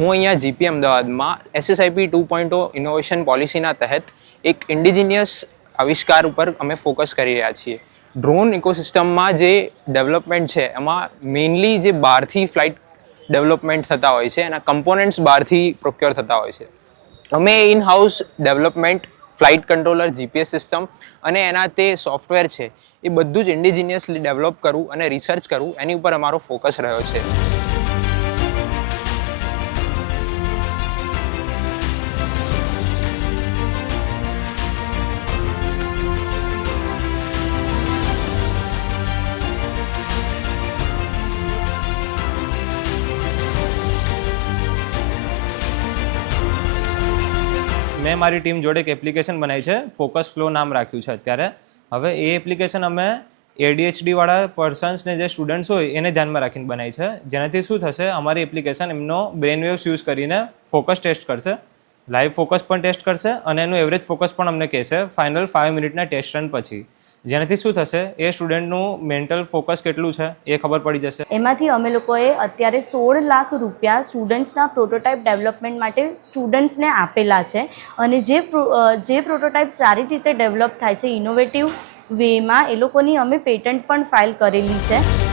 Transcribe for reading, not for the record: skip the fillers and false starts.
હું અહીંયા જીપી અમદાવાદમાં SSIP 2.0 ઇનોવેશન પોલિસીના તહેત એક ઇન્ડિજિનિયસ આવિષ્કાર ઉપર અમે ફોકસ કરી રહ્યા છીએ. ડ્રોન ઇકોસિસ્ટમમાં જે ડેવલપમેન્ટ છે એમાં મેઇનલી જે બહારથી ફ્લાઇટ ડેવલપમેન્ટ થતા હોય છે એના કમ્પોનન્ટ્સ બહારથી પ્રોક્યોર થતા હોય છે. અમે in house development, flight controller, GPS system અને એના તે સોફ્ટવેર છે એ બધું જ ઇન્ડિજિનિયસલી ડેવલપ કરવું અને રિસર્ચ કરવું એની ઉપર અમારો ફોકસ રહ્યો છે. મેં મારી ટીમ જોડે એક એપ્લિકેશન બનાવી છે, ફોકસ ફ્લો નામ રાખ્યું છે અત્યારે. હવે એ એપ્લિકેશન અમે ADHD વાળા પર્સન્સને જે સ્ટુડન્ટ્સ હોય એને ધ્યાનમાં રાખીને બનાવી છે. જેનાથી શું થશે, અમારી એપ્લિકેશન એમનો બ્રેન વેવ્સ યુઝ કરીને ફોકસ ટેસ્ટ કરશે, લાઈવ ફોકસ પણ ટેસ્ટ કરશે અને એનું એવરેજ ફોકસ પણ અમને કહેશે ફાઇનલ 5 મિનિટના ટેસ્ટ રન પછી. જેનાથી શું થશે, એ સ્ટુડન્ટનું મેન્ટલ ફોકસ કેટલું છે એ ખબર પડી જશે. એમાંથી અમે લોકોએ અત્યારે 16 લાખ રૂપિયા સ્ટુડન્ટ્સના પ્રોટોટાઇપ ડેવલપમેન્ટ માટે સ્ટુડન્ટ્સને આપેલા છે અને જે પ્રોટોટાઇપ સારી રીતે ડેવલપ થાય છે ઇનોવેટિવ વેમાં, એ લોકોની અમે પેટન્ટ પણ ફાઇલ કરેલી છે.